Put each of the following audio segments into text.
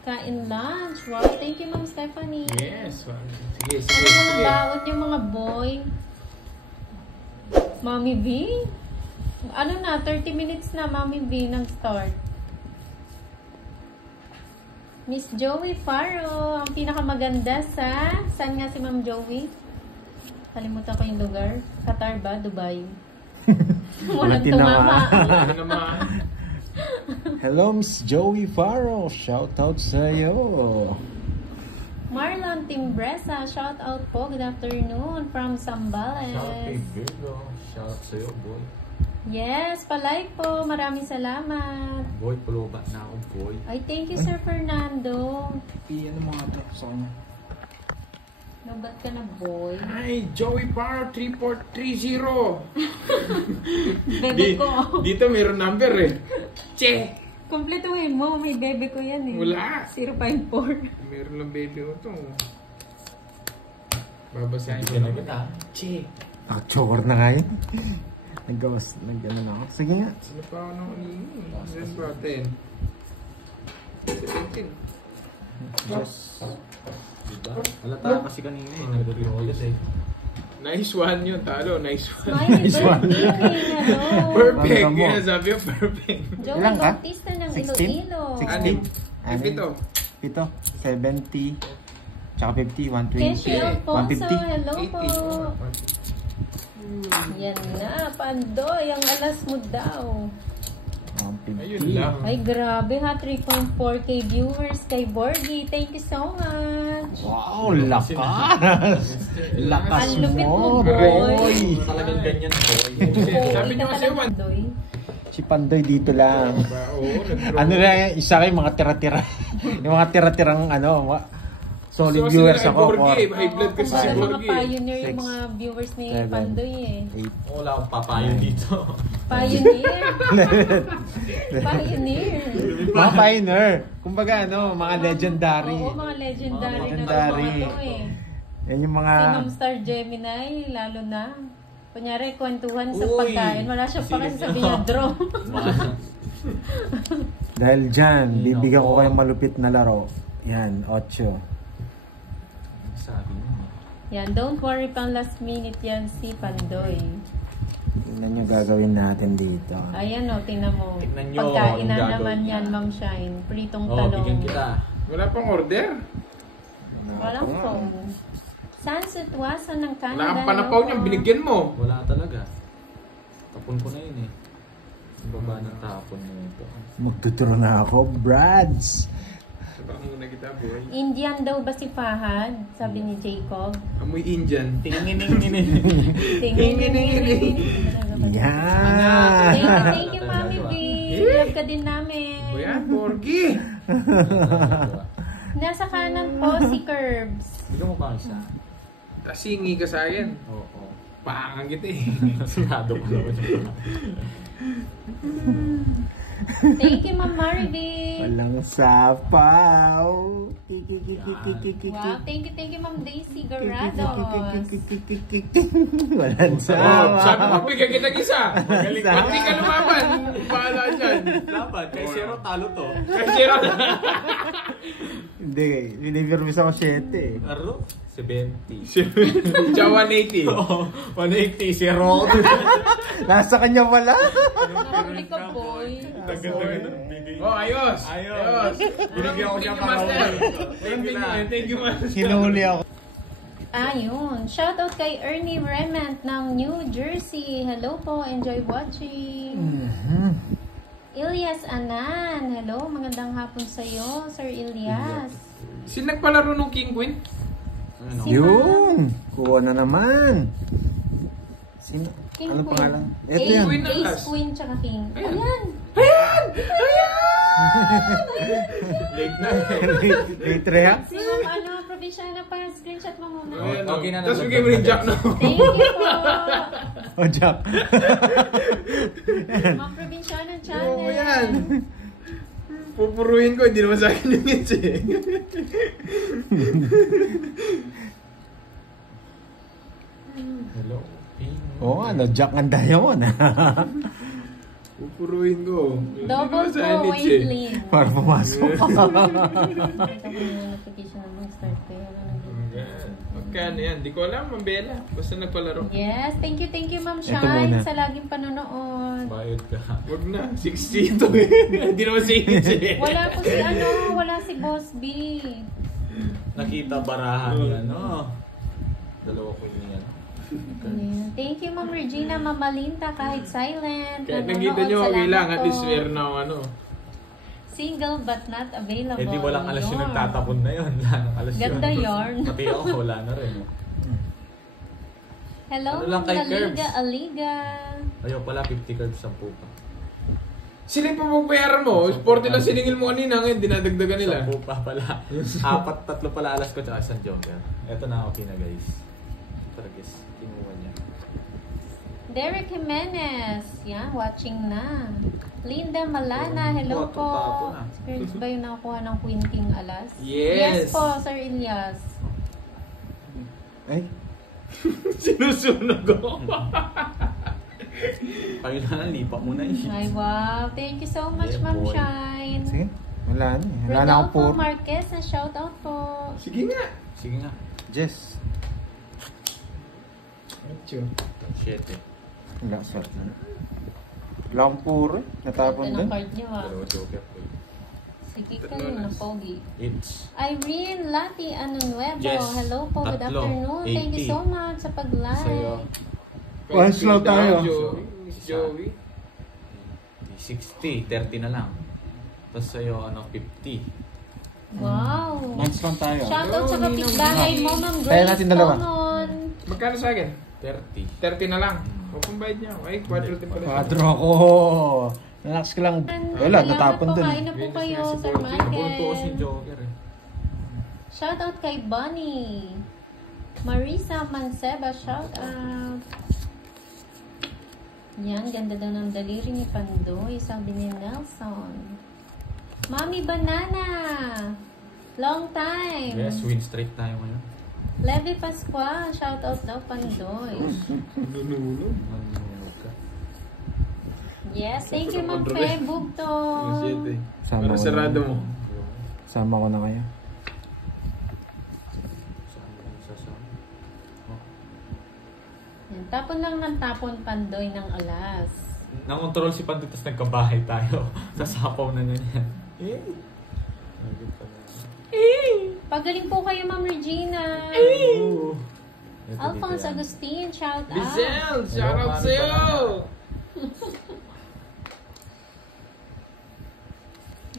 Kain lunch. Wow, thank you, Ma'am Stephanie. Yes. Sige. Ano mga baon yung mga boy? Mami V? Ano na, 30 minutes na, Mami V, nag-start. Miss Joey Faro, ang pinakamaganda sa... Saan nga si Ma'am Joey? Kalimutan ko yung lugar. Qatar ba? Dubai? Walang tumama. Hello, Miss Joey Faro. Shout out sa'yo. Marlon Timbresa, shout out po. Good afternoon from Zambales. Shout out kay Virgo. Shout out sa'yo, boy. Yes, palike po. Maraming salamat. Boy, pulubat na ako, boy. Ay, thank you, Sir Fernando. Ano mga ito sa kanya? Nubat ka na, boy. Ay, Joey Faro 3430. Bebe ko. Dito mayroon number eh. Che! Kompletuhin mo. May bebe ko yan eh. Wala. 054. Meron lang baby ko to. Babasahin ko na kita. Che! Chokor na nga yun. Nag-ano na ako. Sige nga. Sino pa ako nung kanina? Saan ba? 10. 17. Yes. Diba? Halata kasi kanina eh. Nagdadiolas eh. Nice one yun, talo. Nice one. Smiley birthday. Hello. Perfect. Bangga mo. Kaya sabi yung perfect. Joey Ilang ka? Bautista ng 16? Iloilo. 16? Ipito. Ito, 70, tsaka 50, 120, Keshi Alfonso, 150. hello po. Yan na, Pandoy. Ang alas mo daw. 150. Ayun lang. Ay, grabe ha. 3.4k viewers kay Borgie. Thank you so much. Wow, lakas! Lakas Ang lupit mo, mo, boy. boy! Talagang ganyan, boy. Sabi niyo kasi yun. Pandoy. Si Pandoy dito lang. Oo, Ano na, isa kayo mga tira-tira. Yung mga tira-tirang solid So, viewers sila ako. kay Borgie, high blood kasi si Kumbaga mga Borgie. pioneer yung 6, mga viewers ni 7, Pandoy eh. Wala akong papayo dito. Pioneer. Pioneer. Mga pioneer. Kumbaga mga legendary. Oo, mga legendary, Legendary. na mga eh. Yan yung mga... Si Ma'am Star Gemini, lalo na. Kunyari, kwentuhan sa Uy! pagkain. Wala siya pa kasi sa Silip Biadro. Dahil dyan, bibigyan ko kayong malupit na laro. Yan, 8. Sabi mo. Yan, don't worry pang last minute yan si Pandoy. Tingnan nyo gagawin natin dito. Ayan o, tingnan mo. Tingnan nyo Pagkain na anong naman gagawin yan, niya. Ma'am Shine. Pritong Oh, talong. bigyan kita. Wala pang order. Walang phone. Sunset Wasan ng Canada. Wala kang panapaw niya, binigyan mo. Wala talaga. Tapon ko na yun eh. Ang baba ng tapon mo ito. Magtuturo na ako, Brads! Sabak muna kita, boy. Indian daw ba si Fahad? Sabi ni Jacob. Amoy Indian. Tingin-tingin. Yan! Thank you, Mami B. Love ka din namin. O yan, Borgie. Nasa kanan po si Curbs. Bigyan mo pa isa. Tasingi ka sa akin. Oo. Paangan kita eh. Sigado ko naman siya. Thank you, Ma'am Maribel. Walang sapaw! Wow, thank you, Ma'am Daisy Garados. Walang Oh, sapaw! sabi mo, bigyan kita isa. Magaling ka. Hindi ka lumaban. Bahala dyan. Dapat, kay Zero talo to. Kasi Hindi, binivirmis ako 7 Aro? 70. siya 180. Oo, 180, zero. Nasa kanya pala! Nakahuli ka, boy. Oh, ayos. Ayos. Binigyan ko siya Thank you, Master. Master. Thank you, Master. Hinuli ako. Ayun. Shoutout kay Ernie Rement ng New Jersey. Hello po. Enjoy watching. Ilyas Anan. Hello. Magandang hapon sa'yo, Sir Ilyas. Sino nagpalaro nung King Queen? Ano? Yun! Kuha na naman! Sino? King Anong Queen. pangalan? Ito yan. Queen. Ace, Queen, tsaka King. Ayan. Late na. Late react? Si Ma'am, Provinciana pa. Screenshot mo muna. Okay na. Tapos bigay mo rin Jack na. Thank you po. O, Jack. Ma'am Provinciana channel. Oo, yan. Pupuruhin ko, hindi naman sa akin yung hits eh. Hello. Oo, Jack ang diamond. Pupuruin ko. Double Hindi naman sa pro NH weight lean. Para pumasok. Ito ko yung notification na mag-start kayo. Magkano yan? Di ko alam, Mambela. Basta nagpalaro. Yes, thank you Ma'am Ito Shine muna. sa laging panonood. Bayad ka. Huwag na. 60 ito eh. Hindi naman sa NH eh. Wala po si wala si Boss B. Nakita barahan yan, no? Dalawa ko yun yan. Ayan. Thank you Ma'am Regina, Ma'am Malinta, kahit silent. Kahit nanonood, nakita nyo, okay salamat lang. At po. least swear na ako ano. Single but not available. Eh di walang alas yung Yarn. nagtatapon na yun. Wala nang alas yun. Ganda yarn. Pati ako, wala na rin. Hello, Ano lang Ma'am kay Laliga, Curbs? Aliga. Ayaw pala, 50 cards 10 pa. Sila yung pamagbayaran mo. 40 lang siningil mo kanina. Ngayon, dinadagdagan nila. 10 pa pala. 3 pala alas ko tsaka isang joker. Eto na okay na guys. Tara guys, kinuha niya. Derek Jimenez. Yan, watching na. Linda Malana, hello Oh, po. tapo na. Experience ba yung nakakuha ng Queen King Alas? Yes. Yes po, Sir Ilyas. Ay, Sinusunog ako. Kayo na lang, lipa mo na eh. Ay, wow. Thank you so much, Yeah, Ma'am boy. Shine. sige. Wala na eh. Wala na akong Rodolfo puro. Marquez, na shoutout po. Sige nga. Sige nga. Jess. 7. Wala, swerte na. Wala akong puro eh. Natapon Ito din. ng card niyo ah. Dalawa joker ko. Sige kayo na pogi. It's Irene Lati Anunuevo. Yes. Hello po, good Tatlo. afternoon. Thank you 80. so much sa pag-like. Sa'yo. One slow tayo. Joey. 60, 30 na lang. Tapos sa'yo, 50. Wow. Months lang tayo. Shoutout sa kapitbahay mo, Ma'am Kaya Grace natin dalawa. Common. Magkano sa akin? 30. 30 na lang. O pambayad niya. Ay, 4 din pala. Kadro ako. Relax ka lang. Wala, natapon po, dun. kain na po Venus kayo, nga si Sir Bonji. Nabulto ko si Michael. joker eh. Shoutout kay Bonnie. Marisa Manceba, shoutout. Yan, ganda daw ng daliri ni Pandoy, sabi ni Nelson. Mami Banana. Long time. Yes, win streak tayo ngayon. Levi Pascual, shoutout daw Pandoy. Nunulog. Nanonood ka. Yes, thank you Ma'am Control. Fe Bugtong. Sama Para ko sarado na. mo. Sama ko na kayo. Yan, tapon lang ng tapon Pandoy ng alas. Nangontrol si Pandit, tapos nagkabahay tayo. Sasapaw na yan. Pagaling po kayo Ma'am Regina. Ito Alphonse dito yan. Agustin, shout out. Lizelle, shout out Hello, sa'yo!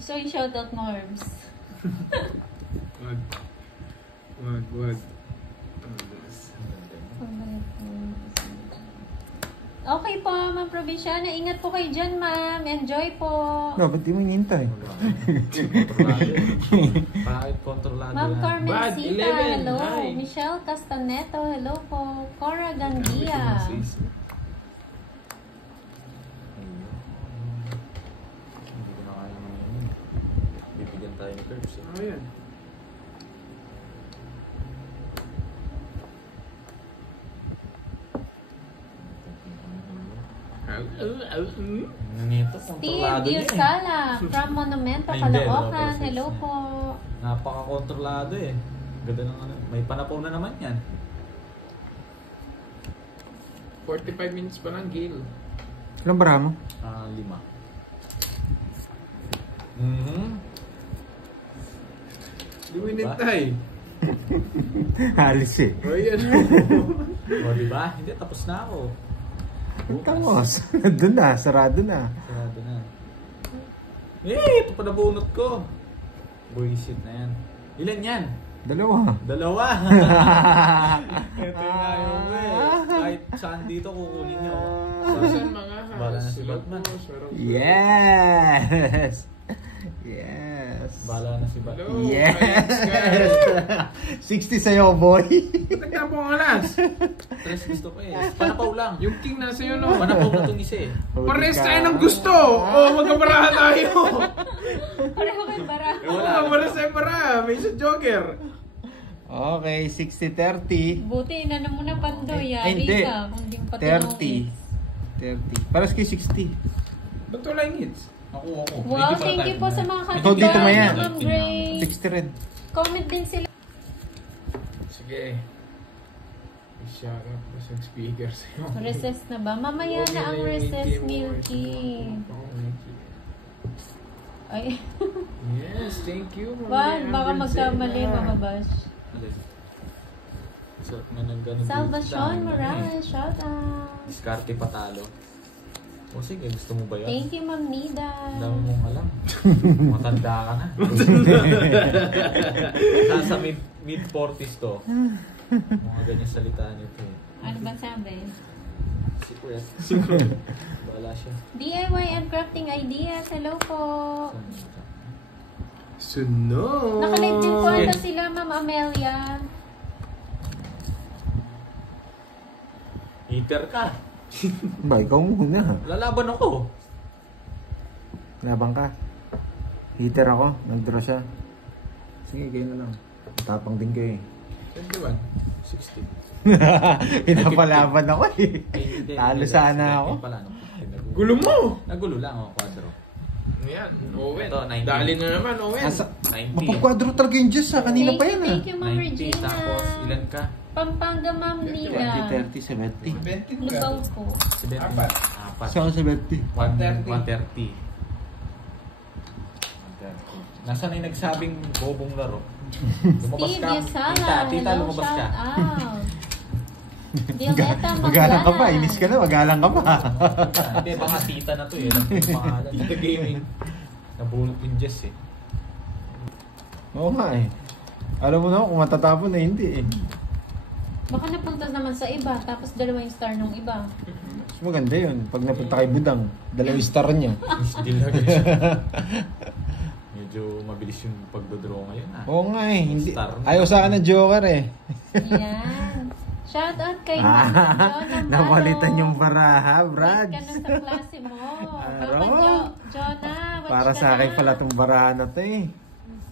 So yung shout out Norms. Wag. Okay po, Ma'am Provinciana. Ingat po kayo dyan, Ma'am. Enjoy po. No, ba't di mo hinintay? Kontrolado. Bakit kontrolado Ma'am yan? Carmen Bad Sita, 11, hello. hi. Michelle Castaneto, hello po. Cora Gandia. Hindi ko na kaya ngayon. Bibigyan tayo ni Curbs eh. Oh, yan. Ano nito? Steve Kontrolado niya eh. Diosala from Monumento, Ay, hindi, Caloocan. wala pa Hello siya. po. Napaka-kontrolado eh. Ganda ng ano. May panapaw na naman yan. 45 minutes pa lang, Gil. Ilang bara mo? 5. Di mo inintay. Halis eh. O yan. O diba? Hindi, tapos na ako. Ang tangos. Nandun na, sarado na. Sarado na. Eh, ito pa nabunot ko. Buisit na yan. Ilan yan? Dalawa. Dalawa. Ito yung ayaw ko eh. Kahit saan dito kukunin nyo. Saan mga Bala na has? si Batman. Yes! Yes! Bala na si Bat. Hello. Yes! 60 sa'yo, boy! Nagtapong alas. Tres gusto ko eh. Panapaw lang. Yung king nasa yun, no? Panapaw na itong isa eh. Pares tayo ng gusto. O, magkabarahan tayo. Pareho kayo bara. Oo, pares tayo para. May isa joker. Okay, 60-30. Buti, inano mo na Pandoy. Ay, hindi. Risa, kung di mo pa 30. 30. Paras kay 60. Ba't wala yung hits? Ako. Wow, thank you po sa mga Ikaw dito, kapitbahay Maya. na Ma'am Grace. 60 rin. Comment din sila. Sige. I-shoutout ko sa speaker sa'yo. Recess na ba? Mamaya na ang recess, Milky. Ay, Yes, thank you. wag, baka magkamali mga bash. Sarap nga ng ganun. Salvacion Morales, shout out. Diskarte patalo. O sige, gusto mo ba yan? Thank you, Ma'am Nida. Ang dami mong alam. Matanda ka na. Sa mid-40s to. Mga ganyan salita nito eh. Ano ba sabi? Secret. Wala siya. DIY and crafting ideas. Hello po. Sunod! Nakalive din po ata sila, Ma'am Amelia. Heater ka. Ba, ikaw muna. Lalaban ako. Labang ka. Heater ako. Nag-draw siya. Sige, kayo na lang. Tapang din kayo eh. 21. 60. Pinapalaban ako eh. Talo sana ako. Gulo mo! Nagulo lang ako, quadro. Ayan, Owen. Ito, 90. Dali na naman, Owen. Asa, 90. mapagkwadro talaga yung Diyos ha. Kanina pa yan ah. Thank you, Ma'am 90, Regina. tapos ilan ka? Pampanga, Ma'am Lila. 20, 30, 70. 20 Lubaw po. 70. Apat. Apat. Siya ako 70. 130. Nasaan na yung nagsabing bobong laro? Lumabas Steve ka. Yasala. Tita, Hello, lumabas ka. shout out. Diometa Magalang ka pa. Maglan. Inis ka na. Magalang ka pa. Hindi, baka tita na to eh. Alam ko yung pangalan. Sa gaming. Nabulot yung Jess eh. Oo nga eh. Alam mo na kung matatapon na hindi eh. Baka napunta naman sa iba, tapos dalawa yung star nung iba. Mas maganda yun. Pag napunta kay Budang, dalawang star niya. Still agad siya. Medyo mabilis yung pagdodraw ngayon ah. Oo nga eh. Hindi. Star na. Ayaw sana ng Joker eh. Yan. Shout out kay Mama Jonah Napalitan yung baraha, Brad. Ka na sa klase mo. Aro. Papa Jonah, watch Para ka sa akin na. pala itong baraha na to eh.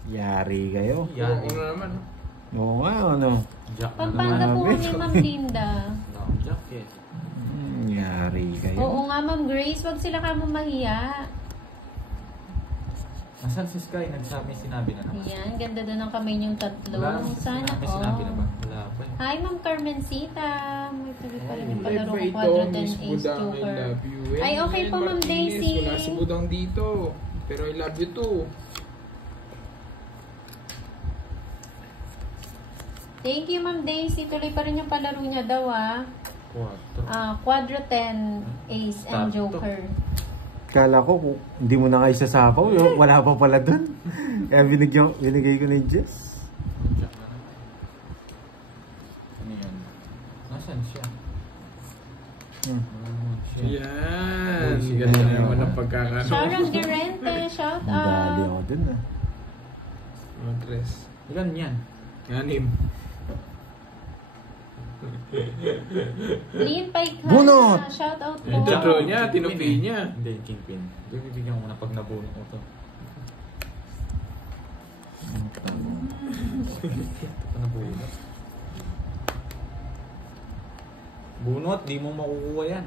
Yari kayo. Yan. Oo na naman. Oo nga, ano. Jack na Pampanga naman. po Grabe. ni Ma'am Linda. Jack eh. Yari kayo. Oo nga, Ma'am Grace, wag sila ka mahiya. Nasaan si Sky? Sinabi na naman. Yan, ganda doon ang kamay niyong tatlo. Wala. Sana May sinabi na ba? all. Wala pa eh. Hi, Ma'am Carmencita. May tabi pa rin yung palaro ko, Ito, Quadro 10 Miss Ace Budang, I Joker. love you. Ay, okay po, Ma'am Martinez, Daisy. Wala si Budang dito. Pero I love you too. Thank you, Ma'am Daisy. Tuloy pa rin yung palaro niya daw, ah. Quadro 10 Ace and Tatlo. Joker. Kala ko, kung hindi mo na kayo sasapaw, wala pa pala dun. Kaya binigay ko na yung Diyos. Jack na naman. Ano yan? Nasaan siya? Yan. Uy, Ganda sige. naman ang pagkakaroon. Sharon Gerente, shout Ang dali out. ako dun ah. Madres. Ilan yan? 6. Lynn Paikana, Bunot! shout out po. Ito, draw niya, tinupi niya. Hindi, yung kingpin. Bibigyan ko na pag nabunot ko to. Ito nabunot. Bunot, di mo makukuha yan.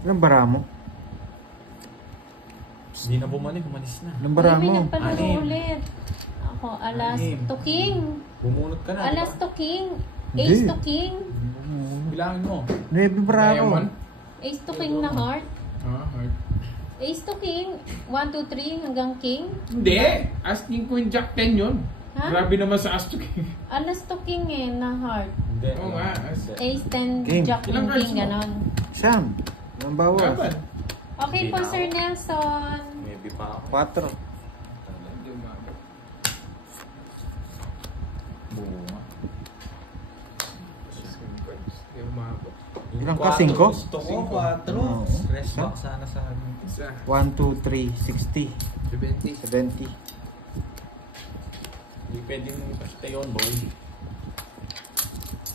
Ilang bara mo? Di na bumalik, umalis na. Ilang bara May mo? nagpalaro Anim. ulit. Ako, alas Anim. to king. Bumunot ka na. Alas diba? to king. Hindi. Ace to king. Bilangin mo. 9 bara ko. Diamond. Ace to king na heart. Heart. Ace to king. 1, 2, 3 hanggang king. Hindi. Asking Queen Jack 10 yun. Ha? Grabe naman sa Ask to King. Alas to king eh, na heart. Hindi. Oo nga. Hindi. Ace 10, King. jack Ilang king, cards mo? ganon. Siyam. Ilang bawas? Kapan? Okay Hindi po, na Sir ako. Nelson. Maybe pa ako. 4. Hindi umabot. Bunga. Hindi umabot. Ilang ka? Quatro 5? Gusto ko, 4. Oo. Rest back sana sa akin. Isa. 1, 2, 3, 60. 70. 70. Hindi pwedeng stay on boy.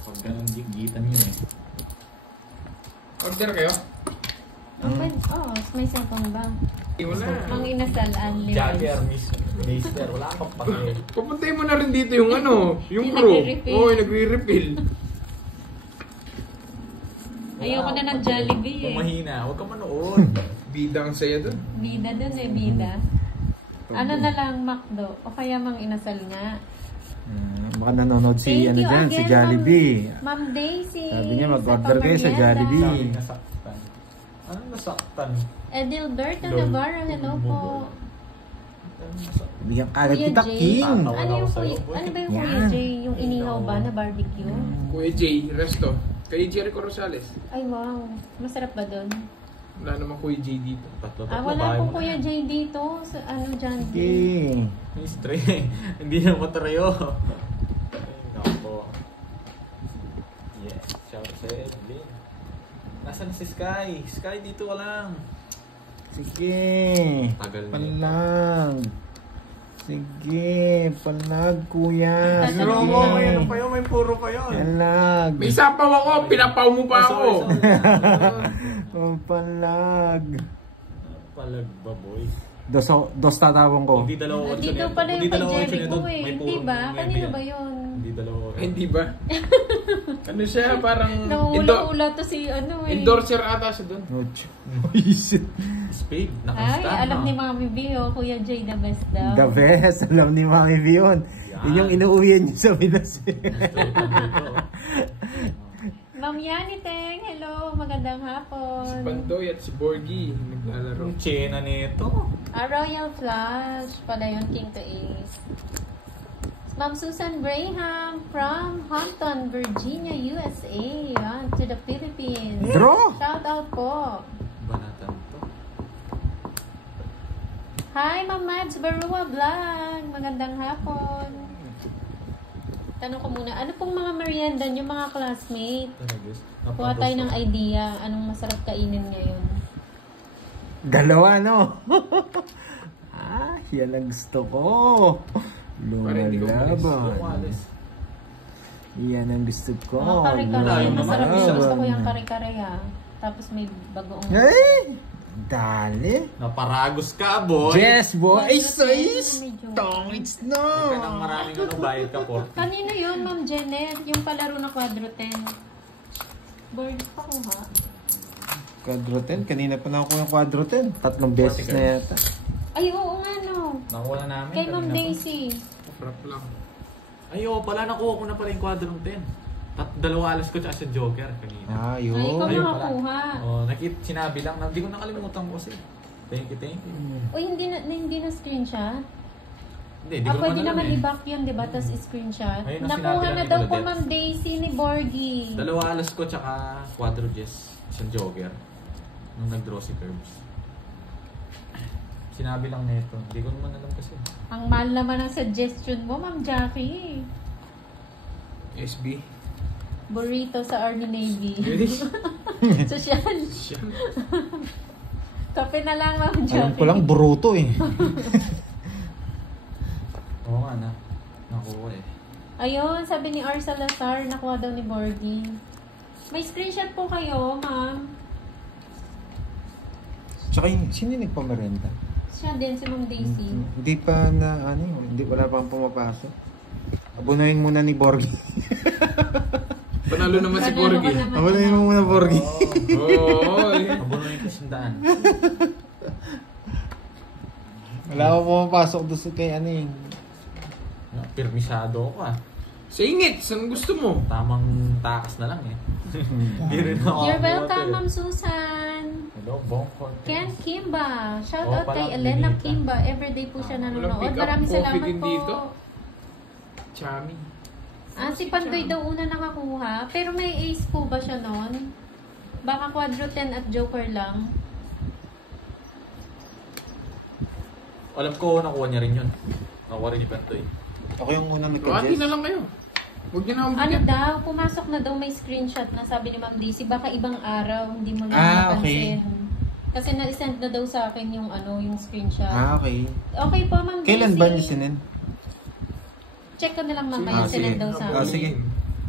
Pag ganun gigitan yun eh. Order kayo? May second ba? Wala. Ang inasal, Jagger, unlimited. mister, wala kang pake. Papuntay mo na rin dito yung ano, yung Yung crew. nagre-refill. Oo, yung nagre-refill. Ayoko na ng Jollibee eh. Kung mahina, huwag ka manood. Bida ang saya dun. Bida dun eh, bida. Ano na lang, McDo. O kaya mang inasal nga. Baka nanonood si Thank ano you dyan, si again, Jollibee. Ma'am Daisy. Sabi niya mag-order kayo sa Jollibee. Sabi nasaktan. Anong nasaktan? Edilberto Lol. Navarro, hello po. Anong nasaktan? Bigyan kalat Kuya kita, Jay. King. Tatawa Ano yung sa'yo, kuya, boy. ano ba yung Kuya Yan. Jay? Yung inihaw ba na barbecue? Kuya Jay, resto. Kay Jericho Rosales. Ay wow, masarap ba doon? Wala naman Kuya Jay dito. Ah, wala pong Kuya Jay dito. Sa, ano dyan? King. Mystery. Hindi na matrayo. Ay, nako. Yes. Shout out sa Edwin. Nasaan na si Sky? Sky, dito ka lang. Sige. Tagal na Palag. Sige. Palag, kuya. Tatanungin Pero Sige. mo, may ano pa yun, may puro pa yun. Palag. May sapaw ako, pinapaw mo pa ako. Oh, palag. Palag ba, boy? Dos tatawang ko. Hindi dalawa option Dito yan. pala Hindi yung kay dalawa option Jericho yan. eh. May Hindi puro ba? may Kanino yan. ba yun? Hindi dalawa. Hindi ba? Ano siya, parang Nahula-hula to si ano eh. endorser ata siya dun. Isip. Spade, Ay, naka-stand. alam no? ni Mami B, oh, Kuya Jay the best daw. The best. Alam ni Mami B yun. Yan. Yun yung inuuwian niyo sa Pinas. Straight on dito. Ma'am Yani Teng, hello, magandang Si hapon. Pandoy at si Borgie naglalaro. Ang tsena nito. A Royal Flush, pala yun, King to Ace. Ma'am Susan Braham from Hampton, Virginia, USA, yan, to the Philippines. Draw. Shout out po. Banatan to. Hi, Ma'am Mads Barua Vlog. Magandang hapon. Tanong ko muna, ano pong mga merienda nyo, mga classmate? Talagas. Kuha tayo ng idea, anong masarap kainin ngayon? Dalawa, no? Yan ang gusto ko. Parang hindi ko Lumalaban. Lumalis. Yan ang gusto ko. Mga kare-kare, Layo masarap naman. yun. Gusto ko yung kare-kare Tapos may bagoong... Hey! Dali. Naparagos ka, boy. Yes, boy. Ay, Medyo sais. medyo- Tongits Huwag ka nang no. maraming ano, bayad ka, 40. Kanino yun, Ma'am Janet? Yung palaro na quadro 10. Board pa ko ha. Quadro 10. Kanina pa na ako ng quadro 10. 3 beses na yata. Ay, oo nga no. Nakuha na namin. Kay Ma'am kanina pa. Daisy. Frap lang. Ay, oo, pala nakuha ko na pala yung quadrong 10. Dalawa alas ko tsaka sa Joker kanina. Ay, ikaw Ayun. Ayun nakakuha. Oh, sinabi lang, hindi ko nakalimutan ko kasi. Thank you, thank you. Uy, hindi na screenshot? Hindi ko Pwede alam naman eh. i-back yun, di ba? Tapos screenshot. Ayun ang Nakuha sinabi na lang ni daw po Claudette. Ma'am Daisy ni Borgie. Dalawa alas ko tsaka quadro Jess sa Joker. Nung nag-draw si Curbs. Sinabi lang nito. Hindi ko naman alam kasi. Ang mahal naman ang suggestion mo, Ma'am Jackie. SB. Burrito sa Army Navy. Social. Siya. Kape na lang, Ma'am Jackie. Alam ko lang, bruto eh. Oo nga na. Nakuha eh. Ayun, sabi ni R. Salazar, nakuha daw ni Borgie. May screenshot po kayo, ma'am. Tsaka sino yung nagpamerenda? Siya din, si Ma'am Daisy. Hindi pa na, wala pang pumapasok. Abunuhin muna ni Borgie. Panalo naman si Panalo ka Borgie. naman, Abunuhin mo muna, Borgie. Oo. Abuno yung kasindaan. Wala pa pumapasok doon sa kay ano eh. Pirmisado ko ah. Sa ingit, saan gusto mo? Tamang takas na lang eh. Hindi rin ako You're abuno welcome, eh. Ma'am Susan. Hello, Bong Cortez. Ken Kimba. Shout Oo, out kay pala, Elena Benita. Kimba. Everyday po siya Walang nanonood. pick up Maraming coffee salamat din po. dito. Chami. Si Pandoy daw una nakakuha. Pero may ace po ba siya nun? Baka quadro 10 at joker lang. Alam ko, nakuha niya rin yun. Nakuha rin ni Pantoy. Ako yung unang Rawati nagka-guess. na lang kayo. Huwag niyo na akong Ano bigyan. daw, pumasok na daw may screenshot na sabi ni Ma'am Daisy, baka ibang araw, hindi mo na Okay. napansin. Kasi na-send na daw sa akin yung yung screenshot. Okay. Okay po, Ma'am Daisy. Kailan ba niyo sinin? Check ko na lang mamaya, sinend daw sa akin. sige.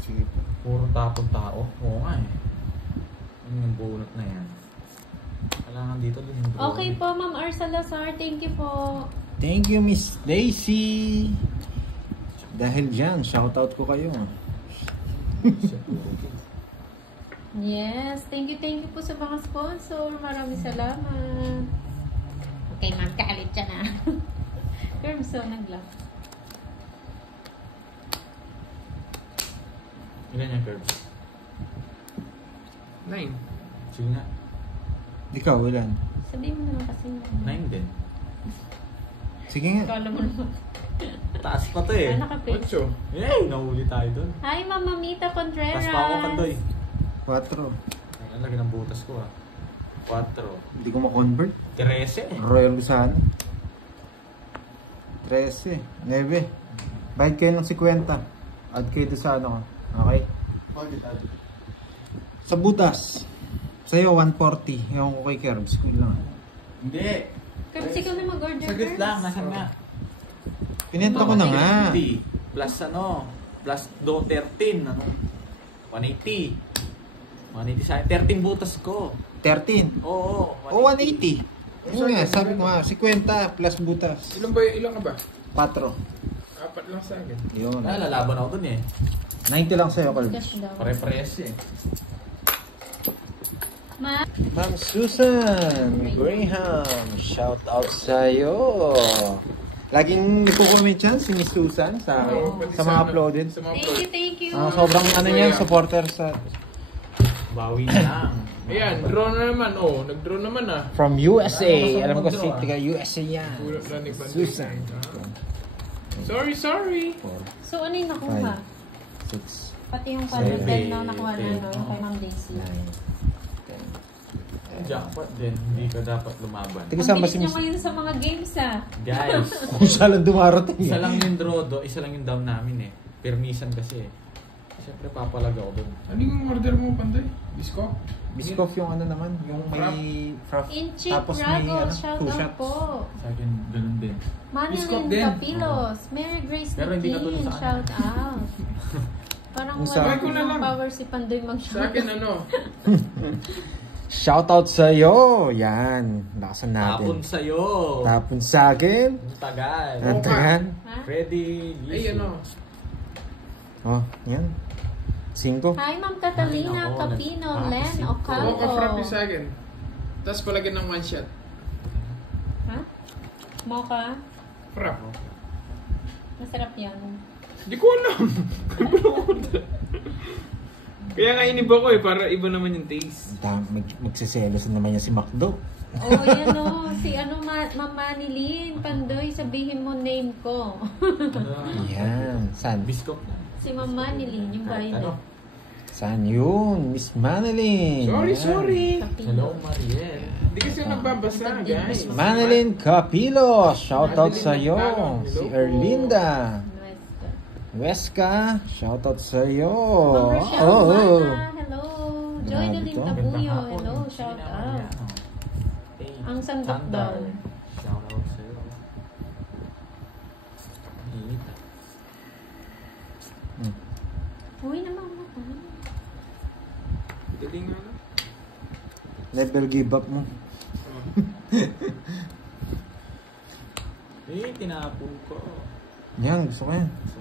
Sige. Puro tapong tao. Oo nga eh. Ano yung bunot na yan? Kailangan dito din yung drawing. Okay po, Ma'am R. Salazar, thank you po. Thank you, Miss Daisy. Dahil dyan, shoutout ko kayo. Siya puro king. Yes, thank you po sa mga sponsor. Maraming salamat. Okay, ma'am, kalit siya na. Curbs, so nag-lock. Ilan yung curves? 9. Sige nga. Ikaw, ilan? Sabihin mo naman kasi. 9 din. Sige nga. Kala mo naman. Taas pa to eh. Ano ka, Pete? 8. Yay! Nahuli tayo dun. Hi, Mama Mita Contreras. Taas pa ako, Pandoy. 4. Ang laki ng butas ko ah. 4. Hindi ko ma-convert. 13. Royal Luzano. 13. 9. Bayad kayo ng 50. Add kayo doon sa ano ko. Okay? Sa butas. Sa'yo, 140. Ewan ko kay Kerbs. Kung lang. Hindi. Curbs, ikaw na mag-order. Saglit lang. Nasaan nga? Pinenta ko na nga. 180. Plus ano? Plus 13. Ano? 180. 180 sa 13 butas ko. 13. Oo. O 180. Yun nga, sabi ko nga, 50 plus butas. Ilan ka ba? 4. 4 lang sa akin. Yun. Lalaban ako dun eh. 90 lang sa'yo, Kerbs. Cash daw. Pare-pares eh. Ma, Ma'am Susan Graham, shout out sa'yo. Laging nagko-comment yan si Miss Susan sa akin, Pati sa mga ano, uploaded. Sa mga thank you. Sobrang ano niyan, supporter sa Bawi na lang. Ayan, draw na naman. Oh, nag-draw naman ah. from USA. Ano, Alam ko mag-draw, si ah. taga USA yan. Pulot na ni Pandoy. Susan. Sorry. 4, So, ano yung nakuha? 6, Pati yung Seven, palagay na nakuha na, eight, no? Yung kay Ma'am Daisy. 9, 10. Jackpot din. Hindi ka dapat lumaban. Tiga Ang saan ba bilis si nyo Miss? ngayon sa mga games, ah. Guys, Kung siya lang dumarating. isa lang yung draw do, isa lang yung down namin eh. Permisan kasi eh. Siyempre papalag ako dun. Ano yung order mo, Pandoy? Bisko? Biscoff yung ano naman, yung may frappe. Inchik Tapos may Rago, ano, shout 2 out shots. po. Sa akin, ganun din. Biscuit Manilyn din. Capilos, Mary Grace Pero hindi katulad Nikin, sa shout out. Parang Yung sa- wala Ko na lang. ng power si Pandoy Sa mag-shout akin ano? Shout out sa'yo. Yan. Lakasan natin. Tapon sa'yo. Tapon sa akin. Ang tagal. Ang tagan. Ha? Ready, Ay, ano? Oh, yan. 5. Hi, Ma'am Catalina Ay, nako, Capino, nag- Len Cinco. Oo, Ocampo. ka-frap yung sa akin. Tapos palagyan ng 1 shot. Ha? Mocha? Frap. Masarap yan. Hindi ko alam. Kaya nga iniba ko eh, para iba naman yung taste. Magsiselos na naman yan si Macdo. Oh, yan o. Si ano, Ma'am Manilyn, Pandoy, sabihin mo name ko. Yan. Saan? Biskop na. Si Ma'am Manilyn, yung bahay Ano? na. Saan yun? Miss Manilyn. Sorry. Hello, Mariel. Hindi kasi nagbabasa, guys. Manilyn Capilo. Shout out sa'yo. Manilyn Si Capilo. Erlinda. Nuestra. Weska. Shout out sa'yo. Ma'am Rochelle Oh. Mana, hello. Joy Grabe Dalin to. Tabuyo, Gandang hapon. hello, Sige shout na, out. Mariano. Ang sandok Thunder. daw. Shout out sa'yo. Init. Uy, naman mo pa. Dali nga lang. Never give up mo. Tinapon ko. Yan, gusto ko yan. So,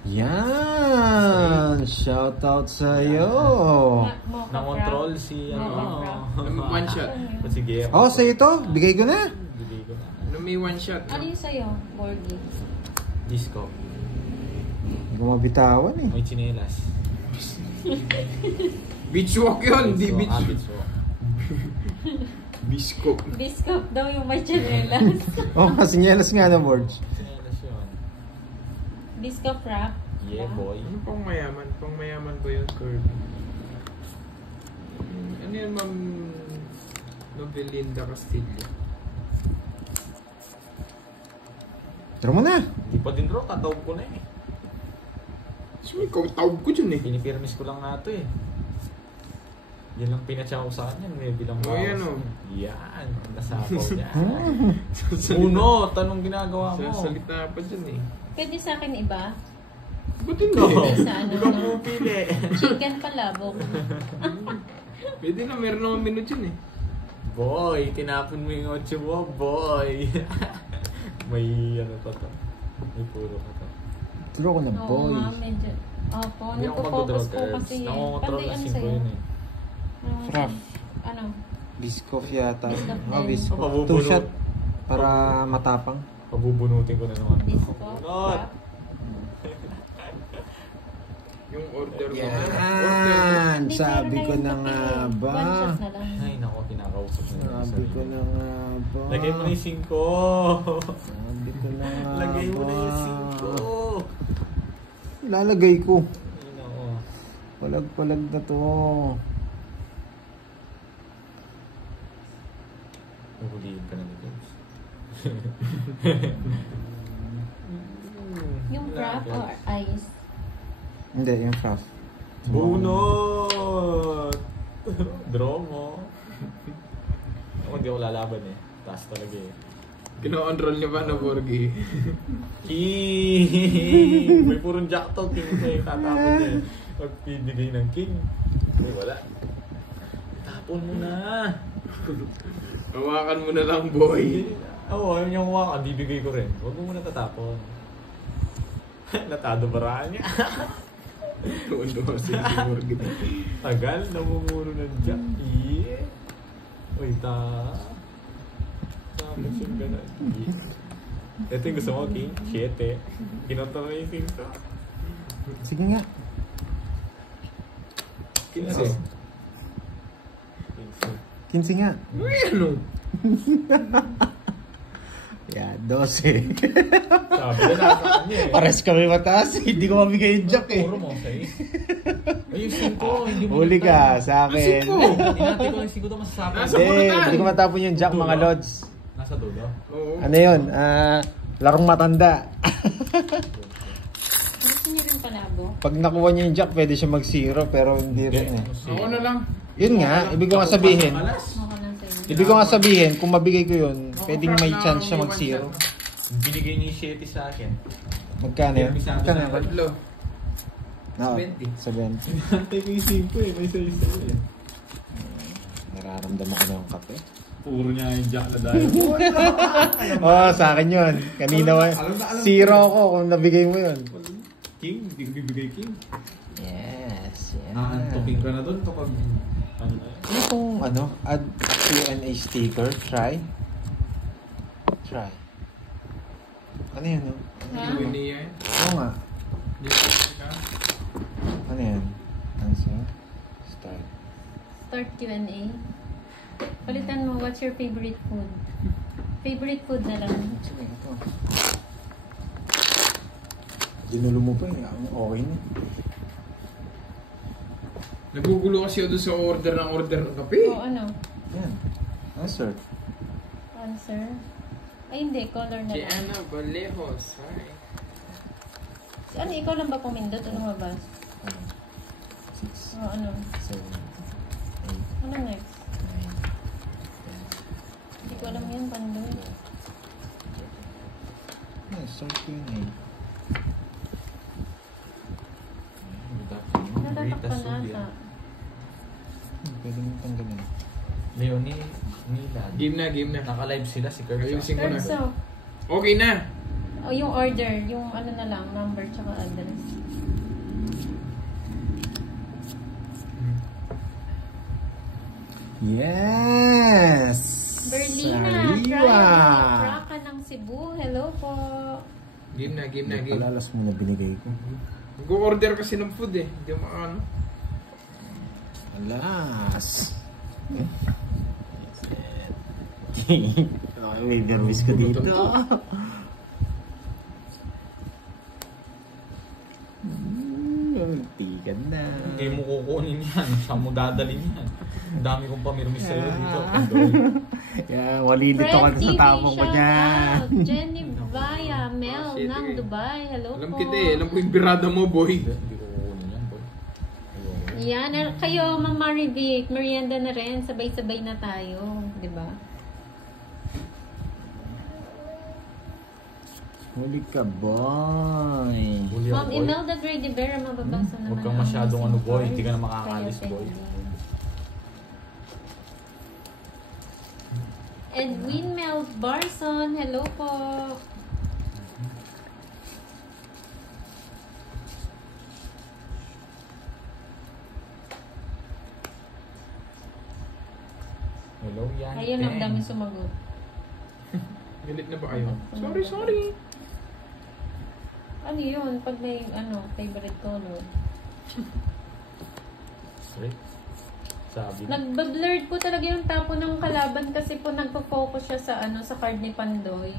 Yan! Shout out sa'yo. Mocha na-control crab. si Mocha ano. One shot. Sige. Oh, sa'yo to. Bigay ko na. Bigay ko na. Ano may 1 shot? Ano yung sa'yo? Board game. Disco. Hindi ko mabitawan eh. May chinelas. Beach walk yun, hindi beach. Beach walk. Bisko. Biscuit daw yung may chanelas. Oh, kasinyelas nga na boards. Chinelas yun. Biscuit wrap. Yeah, boy. Ano pang mayaman? Pang mayaman ba yun, Kirby? Ano yan, Ma'am Novelinda Castillo? Tara mo na. Hindi pa din raw, tatawag ko na eh. So, ikaw tawag ko dyan eh. Pinipirmis ko lang nga ito eh. Yan lang pinatsa ko sa kanya, may bilang Oh, yan, oh. Yan, ang nasapaw niya. Uno, tanong ginagawa mo. Sasalita pa dyan eh. Pwede sa akin iba? Ba't hindi? Go. Sa ano? Ikaw pupili. Chicken palabok. Pwede na, meron naman menu dyan eh. Boy, tinapon mo yung 8 mo, boy. May ano pa to. May puro pa to. Draw ko na Oo boy. nga, medyo. Opo, Hindi ako nagpo-focus mag-draw po guys. kasi. Nakongontrol na Panday, ano sim ko sa'yo? yun eh. Fraff. Ano? Biscoff yata. Biscoff Oh, din. Biscoff. Mabubulot. 2 shot. Para matapang. Pabubunutin ko na naman. Disco. Bunot! Yung order mo. Yan! Hindi, Sabi meron ko na na yung nga kape. ba? 1 shot na lang. Ay, nako, kinakausap na yung Sabi ko na nga ba? Lagay mo na yung 5. Sabi ko na nga Lagay mo na yung ba? 5. Ilalagay ko. Ay, nako. Palag-palag na to. Nahuliin ka na ni James. Yung frappe or ice? Hindi, yung Fraff. Bunot! Draw mo. Ako hindi ako lalaban eh. Taas talaga eh. Kino-control niya ba na Borgie? King! May purong jack to, king na eh. Tatapon niya eh. Magbibigay ng king. May wala. Tapon mo na. Hawakan mo na lang, boy. Oo, ayaw niyang huwakan. Bibigay ko rin. Huwag mo muna tatapon. Natado baraan niya. Ano kasi si Borgie? Tagal, namumuro ng jack. Yeah. Uy, Tapos yung gano'n. Yeah. Ito yung gusto mo, king. 7. Kinontra na yung king ko. Sige nga. 15. 15 nga. Uy, ano? Yeah, 12. Sabi na nasa kanya eh. Pares kami mataas. Hindi ko mabigay yung jack eh. Puro mo, 6. Ay, yung 5. Hindi mo Huli ka sa akin. Hinati ko yung 5 to masasabi. Nasa Hindi, hindi ko matapon yung jack mga lods. Nasa dulo. Oo. Ano yun? Larong matanda. Gusto niyo rin panabo? Pag nakuha niya yung jack, pwede siya mag-0 pero hindi rin eh. Ako na lang. Yun nga, ibig ko nga sabihin. Ako lang sa'yo. Ibig ko nga sabihin, kung mabigay ko yun, pwedeng may chance siya mag-0. Binigay niya yung 7 sa akin. Magkano yun? Magkano yun? Tatlo. Oo, 70. 70. Hantay ko yung 5 eh. May sayo eh. Nararamdaman ko na yung kape. Puro niya yung jack na dahil. Oo, sa akin yun. Kanina, 0 ako kung nabigay mo yun. King? Hindi ko bibigay king. Yes, yes. Aantukin ka na dun kapag... Ano na yun? Ano kung add a Q&A sticker? Try? Try. Ano yun, no? Ha? Hindi yan. Oo nga. Ano yan? Answer? Start. Start Q&A. Palitan mo, what's your favorite food? Favorite food na lang. Sige, ito. Ginulo mo pa eh. Okay na. Nagugulo kasi ako doon sa order ng kape. O ano? Yan. Answer. Answer? Ay hindi, color na Si lang. Ana Valejos. Hi. Ano, ikaw lang ba pumindot o lumabas? 6, O ano? 7, 8, Ano next? 9, 10. Hindi ko alam yan, Pandoy. Yeah, start Q&A. Natatakpan nata. Pwede mo tanggalin. Leonie, Milan. Game na. Naka-live sila si Kurt. Ayusin ko na. So, Okay na. o yung order, yung ano na lang, number tsaka address. Yes! Berlina, Sariwa! Praka ng Cebu. Hello po. Game na. Palalas mo na binigay ko. Nag-order kasi ng food eh. Hindi mo ano. Alas! May nervous ka dito. Tigan na. Hindi mo kukunin yan. Saan mo dadalhin yan? Ang dami kong pamirmis sa'yo dito. Yeah, walilito ka sa tapong ko dyan. Jenny Vaya, Mel shit, ng okay. Dubai. Hello Alam po. kita eh. Alam ko yung birada mo, boy. Hindi ko kukunin yan, boy. Yan, kayo, Ma'am Marivic, merienda na rin. Sabay-sabay na tayo. Di ba? Huli ka, boy. Huli Ma'am ako, boy. Imelda Gray de Vera, mababasa naman. Huwag kang ang masyadong missing ano, boy. Hindi ka na cards. makakaalis, Kaya boy. pending. Edwin Mel Barson, hello po. Ayun, ang dami sumagot. Galit na ba kayo? Sorry. Ano yun? Pag may favorite color. Straight. Sabi. Nagba-blurred po talaga yung tapo ng kalaban kasi po nagpo-focus siya sa sa card ni Pandoy.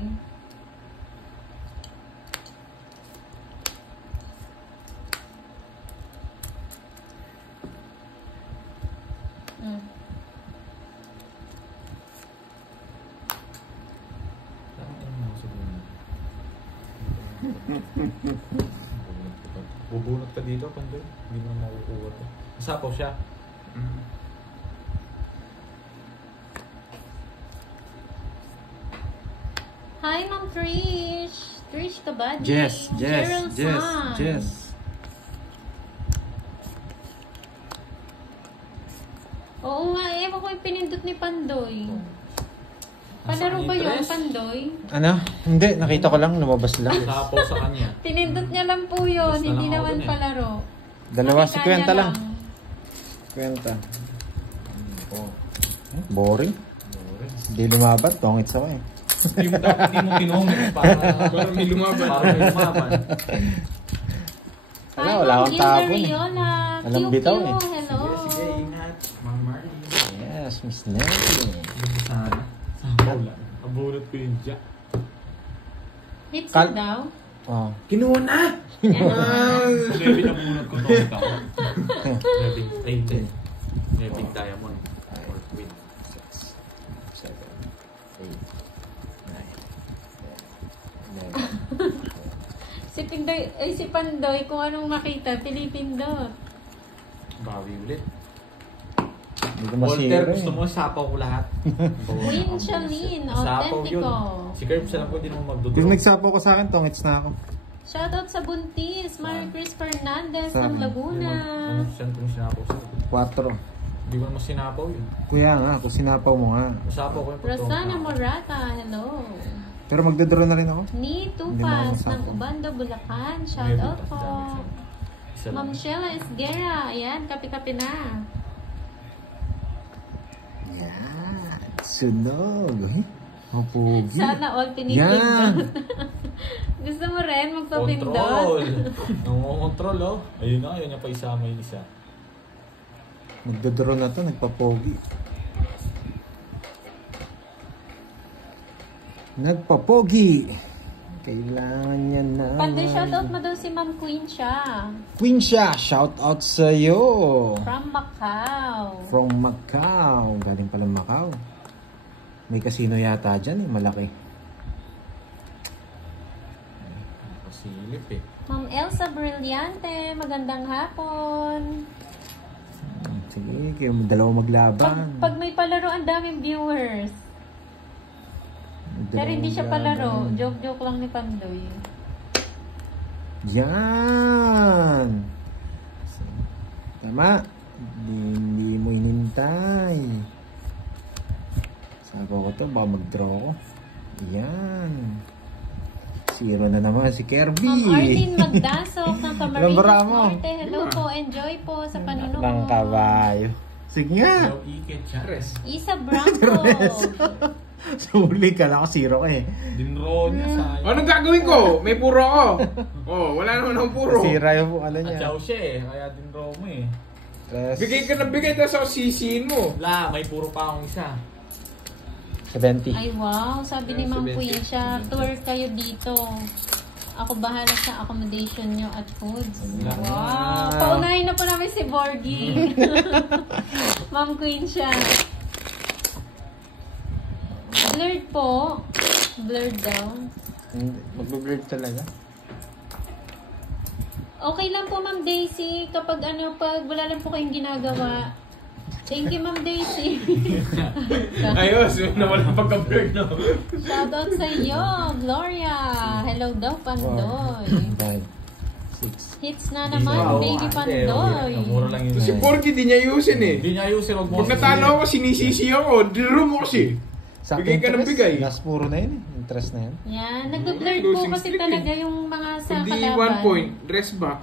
Bubunot ka dito, Pandoy. Hindi mo na makukuha to. Nasapaw siya. Hi, Ma'am Trish! Trish Tabadi! Jess. Oo nga, ewan ko yung pinindot ni Pandoy. Palaro ba yun, Pandoy? Ano? Hindi, nakita ko lang, lumabas lang. Nasapaw sa kanya. Pinindot niya lang po yun, Basta hindi lang ako naman dun eh. palaro. Dalawa, Nakita 50 niya lang. 50. Oh. Boring. Hindi lumaban, tongits ako eh. Hindi mo kinungit para Para may lumaban. Wala akong tapon eh. Alam bitaw eh. Hello. Sige, ingat. Ma'am Marley. Yes, Miss Nelly. Sana. Sapaw lang. Abunot ko yung jack. Hits Kal- daw. Oh. Kinuha na! Maybe nabunot ko to. Maybe 10. Maybe diamond. Or queen. 6, 7, 8, 9, 10, 11. Si Pandoy, kung anong makita, pinipindot. Bawi ulit. Hindi ko Walter, masira gusto eh. mo sapaw ko lahat. Queen Charlene, Sapaw yun. Authentico. Si Curbs alam ko, hindi naman magduduro. Kung nagsapo ko sa akin, tongits na ako. Shoutout sa Buntis, Marie Chris Fernandez Saan? ng Laguna. Saan ko sinapaw sa'yo? 4. Hindi ko naman sinapaw yun. Kuya nga, kung sinapaw mo nga. Sapaw ko yung Rosana Morata, hello. Pero magdodraw na rin ako. Ni Hindi Tupas mo ng Ubando, Bulacan. Shoutout po. Ma'am Ma'am Sheila Esguera, ayan, kapi-kapi na. Yan. Sunog. Eh, mapugi. Sana all Yan. pinipindot. Gusto mo rin magpapindot? Control. Nangungontrol oh. Ayun na, ayun niya pa isama yung isa. Magdodraw na to, nagpapogi. Nagpapogi. Kailangan niya na. Pandoy, shoutout mo daw si Ma'am Queen siya. Queen siya, shout out sa'yo. From Macau. From Macau. Galing pala Macau. May casino yata dyan eh, malaki. Nakasilip eh. Ma'am Elsa Brillante, magandang hapon. Sige, kayo dalawa maglaban. Pag may palaro, ang daming viewers. Pero hindi siya palaro. Joke-joke lang ni Pandoy. Yan. Tama. Hindi mo inintay. Sabi ko to, baka mag-draw ko. Yan. 0 na naman si Kirby. Ma'am Arlene Magdasok ng Ilang bara Camarines mo? Norte. Hello po. Enjoy po sa panunood. Lang kabayo. Sige nga. Hello, Ike Chares. Isa Branco. Suli ka na ako, 0 ka eh. Dinro niya sayang. Anong gagawin ko? May puro ako. Oh, wala naman akong puro. Sira yung ano At niya. siya siya eh, kaya dinro mo eh. Bigay ka na bigay, tapos ako sisihin mo. Wala, may puro pa akong isa. 70. Ay wow. Sabi ni Ma'am Queen siya, tour kayo dito. Ako bahala sa accommodation nyo at foods. Wow. Paunahin na po namin si Borgie. Ma'am Queen siya. Blurred po. Blurred daw. Mag-blurred talaga. Okay lang po, Ma'am Daisy. Kapag pag wala lang po kayong ginagawa. Thank you, Ma'am Daisy. Ayos, nawala pagka-blurred no. Shoutout sa iyo, Gloria. Hello daw, Pandoy. 5, 6. Hits na naman, baby Pandoy. Mura lang yun. Si Porky di niya ayusin eh. Hindi niya ayusin, wag mo. Pag natalo ako, sinisisi ako. Dinro mo kasi. Bigay ka ng bigay. Last puro na yun eh. Interest na yun. Yan, nag-blurred po Losing kasi streak talaga yung mga sa Hindi kalaban. 1 point, dress back.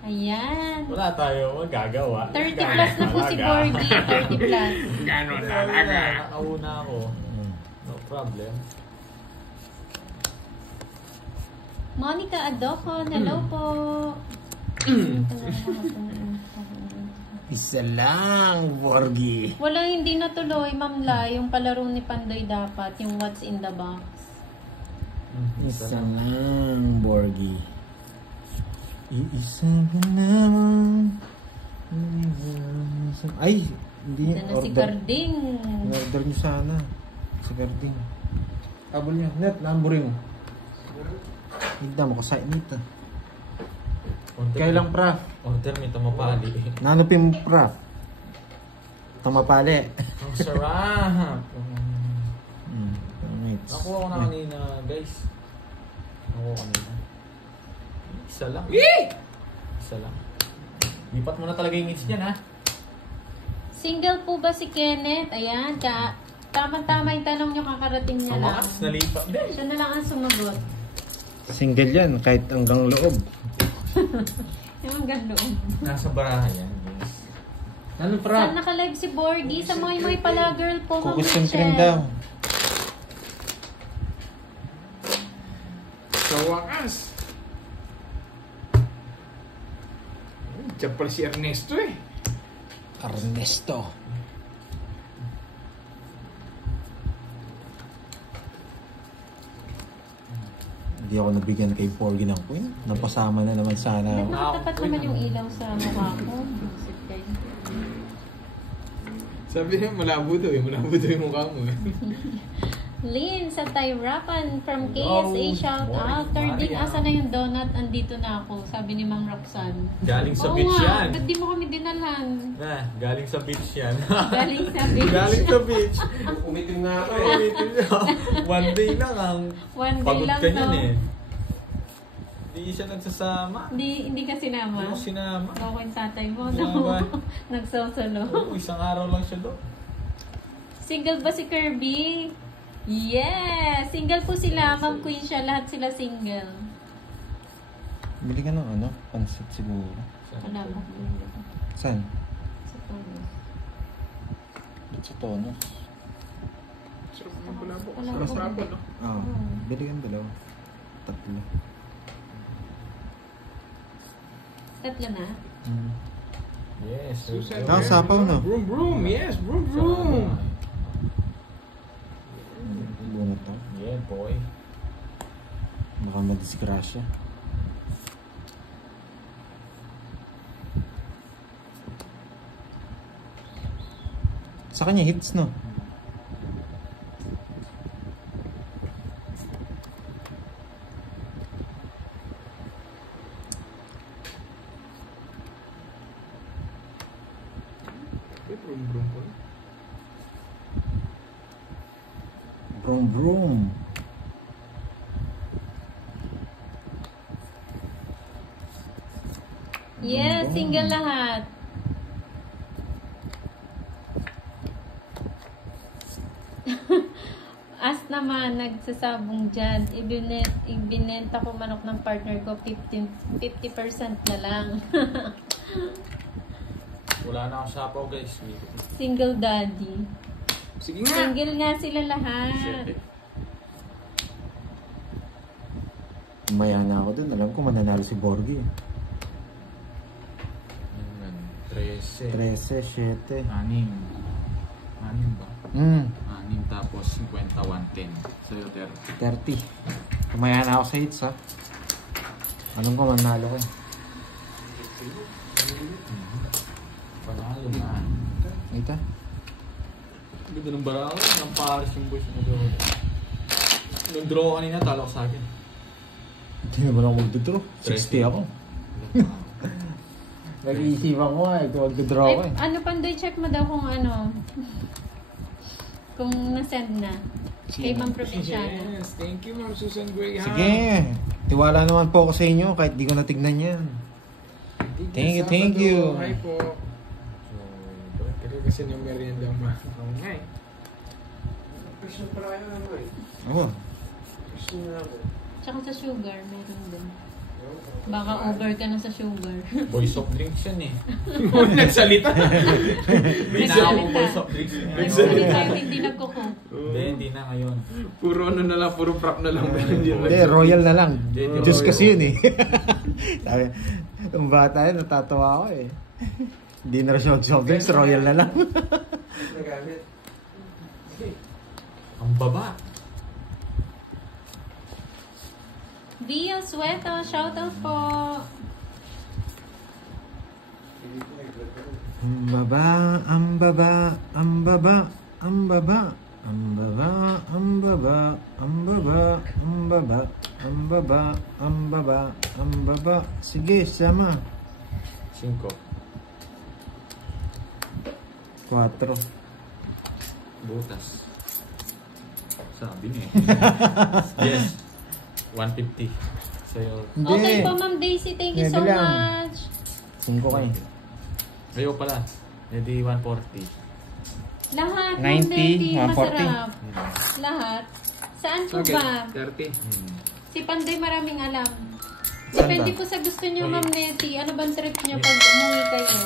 Ayan. Wala tayo magagawa. 30 plus na po si Borgie. 30 plus. Ganon Wala, talaga. nakauna ako. No problem. Monica Adocon, hello po. Isa lang, Borgie. Wala, hindi natuloy, Ma'am La. Yung palaro ni Pandoy dapat, yung what's in the box. Isa lang, Borgie. Iisa ka naman. Ay, hindi Ito na si Carding. Order niyo sana. Si Carding. Abol niyo. Net, namburin mo. Hindi mo ko sa init. Kailang praf. Order may tamapali. Nanupin mo praf. Tamapali. Ang sarap. Nakuha ko na kanina, guys. Nakuha ko kanina. Isa lang. Isa lang. Lipat mo na talaga yung hits niyan, ha? Single po ba si Kenneth? Ayan, tama-tama yung tanong nyo, kakarating niya Ang lang. makas, nalipat din. Siya na lang ang sumagot. Single yan, kahit hanggang loob. Yung hanggang loob. Nasa barahan yan, guys. Ano Saan naka-live si Borgie? Sa mga pala girl po, Ma'am Cookies and Michelle. cream daw. Sa wakas. Diyan pala si Ernesto eh. Ernesto. Hindi ako nabigyan kay Borgie ng queen. Napasama na naman sana. Nakatapat naman yung ilaw sa mukha ko. Isip kayo. Sabi niya, malabo daw eh. Malabo daw yung mukha mo eh. Lynn sa Tyrapan from Hello. KSA, shout out. Carding, Maria. asa na yung donut? Andito na ako, sabi ni Ma'am Roxanne. Galing sa Oo beach nga, yan. ba't di mo kami dinalhan? Galing sa beach yan. Galing sa beach. Galing sa beach. Umitim na ako Ulitin niyo. One day lang ang One day pagod lang ka to. niyan eh. Hindi siya nagsasama. Hindi ka sinama. Hindi ko sinama. Ako yung tatay mo. Sinama. No? Nagsosolo. Oo, isang araw lang siya doon. Single ba si Kirby? Yes! Single po sila. Ma'am Queen siya. Lahat sila single. Bili ka ng ano? Pansit siguro. Wala ba? Saan? Sa tono. Ba't sa tono? Sarap naman palabo. Wala Sarap po. sapon no? Oo. Bili ka ng dalawa. Tatlo. Tatlo na? Yes. Susan. Tapos sapaw, no? Broom, broom. Yes, broom, broom. Bunot to. Yeah, boy. Baka madisgrasya. Sa kanya hits, no? Broom, broom po. Vroom vroom. Yes, single lahat. As naman, nagsasabong dyan, ibinenta ko manok ng partner ko, 50% na lang. Wala na akong sapaw, guys. Single daddy. Sige nga. Single nga sila lahat. Siyempre. Maya na ako dun. Alam ko mananalo si Borgie. 13. 13, 7. 6. 6 ba? 6 tapos 50, 110. Sa'yo 30. 30. Kumaya na ako sa hits, ha? Alam ko mananalo ko. Panalo na. Ito? Ganda ng barang. Ng Paris yung boys mo doon. Nung draw kanina, talo ko sa akin. Hindi naman ako magdodraw. 60 ako. Nag-iisipan ko eh. Kung magdodraw ako eh. Ano, Pandoy, check mo daw kung ano. Kung na-send na. Kay Ma'am Provinciana. Yes, thank you Ma'am Susan Graham. Sige. Tiwala naman po ako sa inyo kahit di ko natignan yan. Thank you, thank you. Hi po. Kasi yung merienda mo. Oo nga eh. Question pa rin ano eh. Oo. Question na ako. Tsaka sa sugar, meron din. Baka over ka na sa sugar. Boys of drinks yan eh. Nagsalita. Bisa ako boys of drinks. Nagsalit tayo, hindi nagkuko. Hindi na ngayon. Puro ano na lang, puro prop na lang. Hindi, royal na lang. Hindi, Diyos royal. kasi yun eh. Sabi, yung bata yun, natatawa ako eh. Hindi na rin siya mag-soft drinks, royal na lang. Ang baba. Via Sueto, shoutout po. Ang baba, ang baba, ang baba, ang baba, ang baba, ang baba, ang baba, ang baba, ang baba, ang baba, ang baba. Sige, sama. 5. 4. Butas. Sabi niya eh. Yes. 150. Sa'yo. Okay po, Ma'am Daisy. Thank you so Hindi lang. much. 5 kayo. Ayaw pala. Hindi 140. Lahat, 90, Ma'am Daisy, 140. masarap. Lahat. Saan po Okay, ba? 30. Si Panday maraming alam. Saan Depende ba? po sa gusto niyo, Okay. Ma'am Nettie. Ano bang trip niyo pag umuwi kayo?